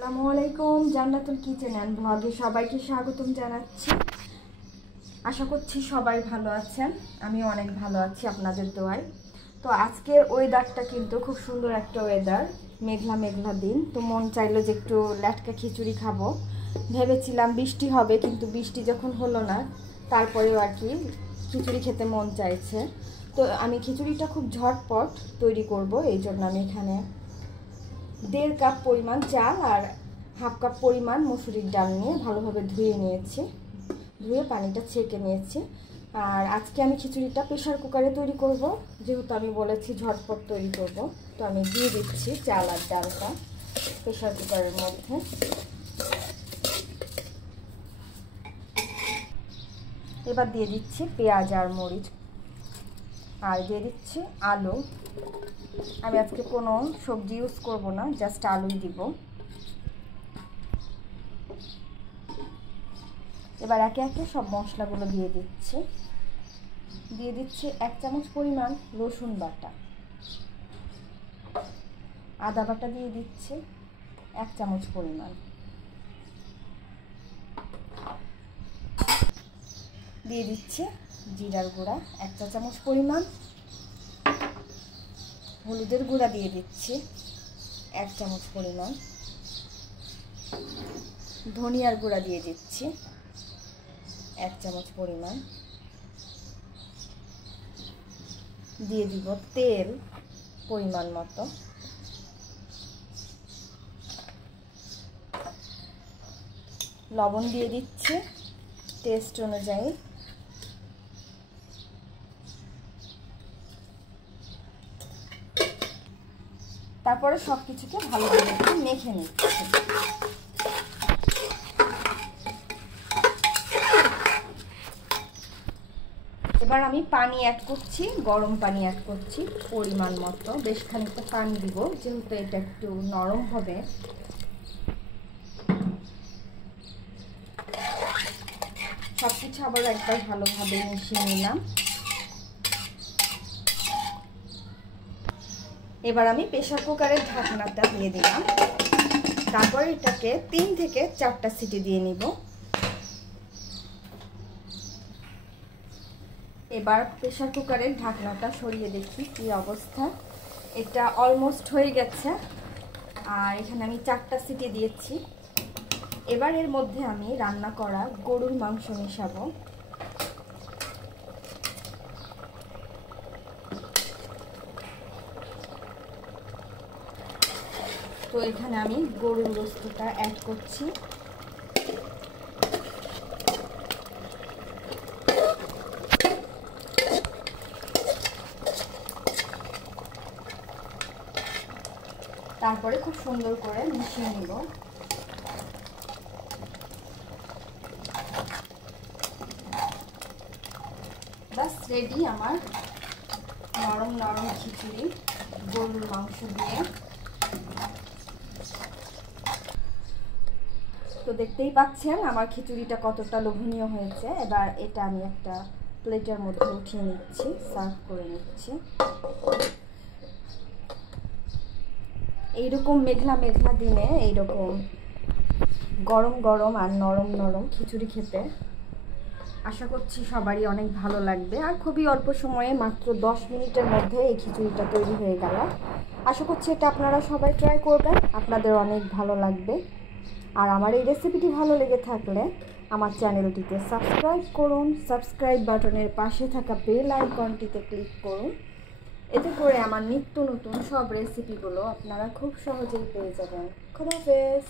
আসসালামু আলাইকুম, জান্নাতুল kitchen and ব্লগে সবাইকে স্বাগতম জানাচ্ছি। আশা করছি সবাই ভালো আছেন, আমিও অনেক ভালো আছি আপনাদের দোয়ায়। তো আজকের ওয়েদারটা কিন্তু খুব সুন্দর একটা ওয়েদার, মেঘলা মেঘলা দিন। তো মন চাইলো যে একটু ল্যাটকা খিচুড়ি খাবো। ভেবেছিলাম বৃষ্টি হবে, কিন্তু বৃষ্টি যখন হলো না তারপরেও আর কি খিচুড়ি খেতে মন চাইছে। তো আমি খিচুড়িটা খুব ঝটপট তৈরি করব, এই জন্য আমি এখানে 1.5 কাপ পরিমাণ চাল আর 1/2 কাপ পরিমাণ মসুরির ডাল নিয়ে ভালোভাবে ধুয়ে নিয়েছি, ধুয়ে পানিটা ছেঁকে নিয়েছি। আর আজকে আমি খিচুড়িটা প্রেশার কুকারে তৈরি করব, যেহেতু আমি বলেছি ঝটপট তৈরি করব। তো আমি দিয়ে দিচ্ছি চাল আর ডালটা প্রেশার কুকারের মধ্যে। এবার দিয়ে দিচ্ছি পেঁয়াজ আর মরিচ, আর দিয়ে দিচ্ছি আলু। আমি আজকে কোনো সবজি ইউজ করব না, জাস্ট আলুই দিব। এবার একে একে সব মশলাগুলো দিয়ে দিচ্ছি। দিয়ে দিচ্ছি 1 চামচ পরিমাণ রসুন বাটা, আদা বাটা দিয়ে দিচ্ছি 1 চামচ পরিমাণ, দিয়ে দিচ্ছি জিরার গুঁড়া 1 চা চামচ পরিমাণ, হলুদের গুঁড়া দিয়ে দিচ্ছি 1 চামচ পরিমাণ, ধনিয়ার গুঁড়া দিয়ে দিচ্ছি 1 চামচ পরিমাণ, দিয়ে দিব তেল পরিমাণ মতো, লবণ দিয়ে দিচ্ছি টেস্ট অনুযায়ী, তারপরে সব কিছুকে ভালোভাবে মেখে নিচ্ছি। এবার আমি পানি অ্যাড করছি, গরম পানি অ্যাড করছি পরিমাণ মতো, বেশ খানিকটা পানি দিব যেহেতু এটা একটু নরম হবে। সব কিছু আবার একবার ভালোভাবে মিশিয়ে নিলাম। এবার আমি প্রেসার কুকারের ঢাকনাটা দিয়ে দিলাম, তারপর এটাকে 3 থেকে 4টা সিটি দিয়ে নিব। এবার প্রেসার কুকারের ঢাকনাটা সরিয়ে দেখি কি অবস্থা। এটা অলমোস্ট হয়ে গেছে, আর এখানে আমি 4টা সিটি দিয়েছি। এবার এর মধ্যে আমি রান্না করা গরুর মাংস মেশাবো। তো এখানে আমি গরুর গোশতটা অ্যাড করছি। তারপরে খুব সুন্দর করে মিশিয়ে নিব। বাস রেডি আমার নরম নরম খিচুড়ি গরুর মাংস দিয়ে। তো দেখতেই পাচ্ছেন আমার খিচুড়িটা কতটা লোভনীয় হয়েছে। এবার এটা আমি একটা প্লেটের মধ্যে উঠিয়ে নিচ্ছি, সার্ভ করে নিচ্ছি। এইরকম মেঘলা মেঘলা দিনে এইরকম গরম গরম আর নরম নরম খিচুড়ি খেতে আশা করছি সবারই অনেক ভালো লাগবে। আর খুবই অল্প সময়ে মাত্র 10 মিনিটের মধ্যে এই খিচুড়িটা তৈরি হয়ে গেল। আশা করছি এটা আপনারা সবাই ট্রাই করবেন, আপনাদের অনেক ভালো লাগবে। আর আমার এই রেসিপিটি ভালো লেগে থাকলে আমার চ্যানেলটিতে সাবস্ক্রাইব করুন, সাবস্ক্রাইব বাটনের পাশে থাকা বেল আইকনটিতে ক্লিক করুন। এতে করে আমার নিত্য নতুন সব রেসিপিগুলো আপনারা খুব সহজেই পেয়ে যাবেন। খোদা হাফেজ।